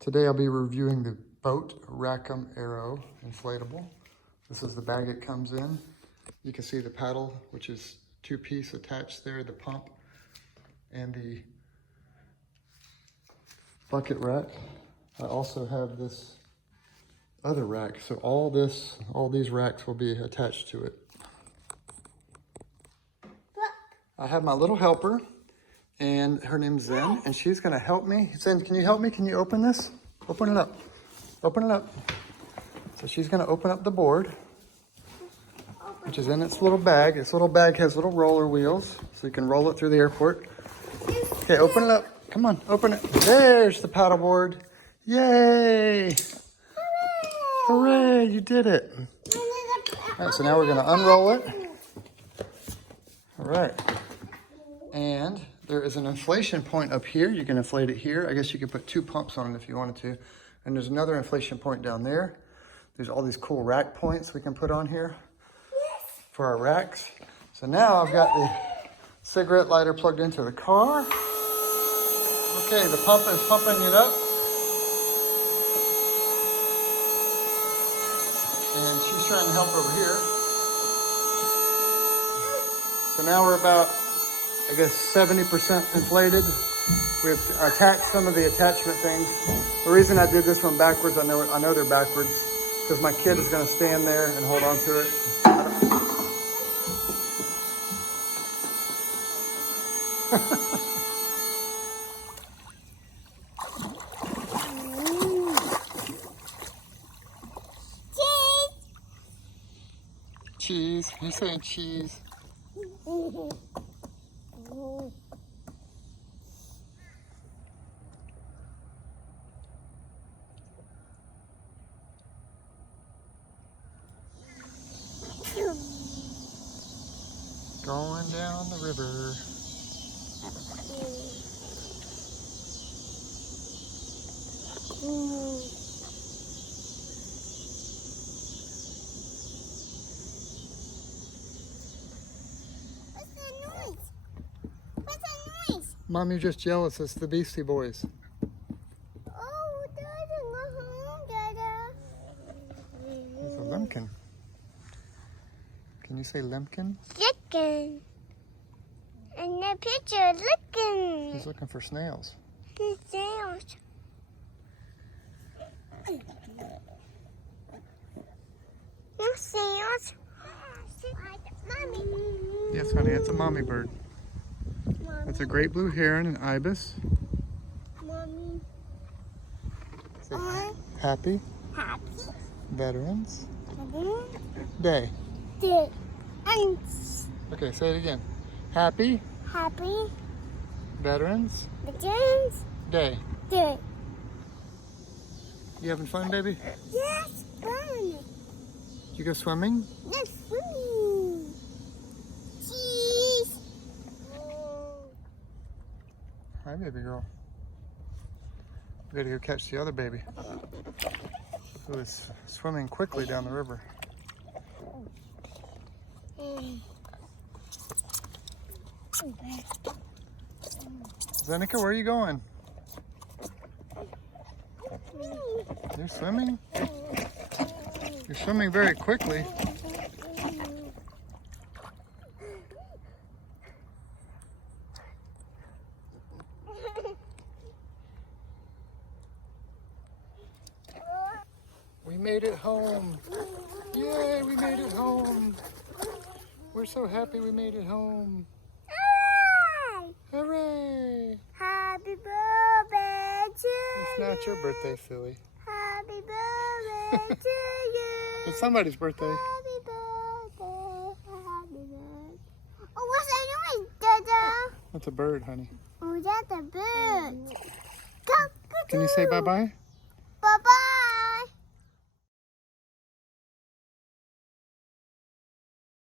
Today I'll be reviewing the Bote Rackham Aero inflatable. This is the bag it comes in. You can see the paddle, which is two-piece attached there, the pump, and the bucket rack. I also have this other rack, so all these racks will be attached to it. I have my little helper, and her name's Zen, and she's gonna help me. Zen, can you help me? Can you open this? Open it up. Open it up. So she's gonna open up the board, which is in its little bag. This little bag has little roller wheels, so you can roll it through the airport. Okay, open it up. Come on, open it. There's the paddleboard. Yay! Hooray, you did it. All right, so now we're gonna unroll it. All right. And there is an inflation point up here. You can inflate it here. I guess you could put two pumps on it if you wanted to. And there's another inflation point down there. There's all these cool rack points we can put on here for our racks. So now I've got the cigarette lighter plugged into the car. Okay, the pump is pumping it up. And she's trying to help over here. So now we're about, I guess, 70% inflated. We've attached some of the attachment things. The reason I did this one backwards, I know they're backwards, because my kid is going to stand there and hold on to it. Cheese. He's saying cheese. Going down the river. Mom, you're just jealous. It's the Beastie Boys. Oh, Dada, go home, Dada. It's a lumpkin. Can you say lumpkin? Looking. In the picture, looking. He's looking for snails. The snails. No snails. Mommy. Yes, honey, it's a mommy bird. Mommy. It's a great blue heron, an ibis. Mommy. Say happy Happy. Veterans Day. Day. And Okay, say it again. Happy happy. Veterans Veterans Day. Day. You having fun, baby? Yes, fun. You go swimming? Yes, swimming. Cheese. Hi, baby girl. We gotta go catch the other baby who is swimming quickly down the river. Zenica, where are you going? You're swimming? You're swimming very quickly. We made it home. Yay, we made it home. We're so happy we made it home. Hi. Hooray! Happy birthday to you. It's not your birthday, silly. Happy birthday to you. It's somebody's birthday. Happy birthday. Happy birthday. Oh, what's that noise, Dada? That's a bird, honey. Oh, that's a bird. Come, Can you say bye-bye? Bye-bye.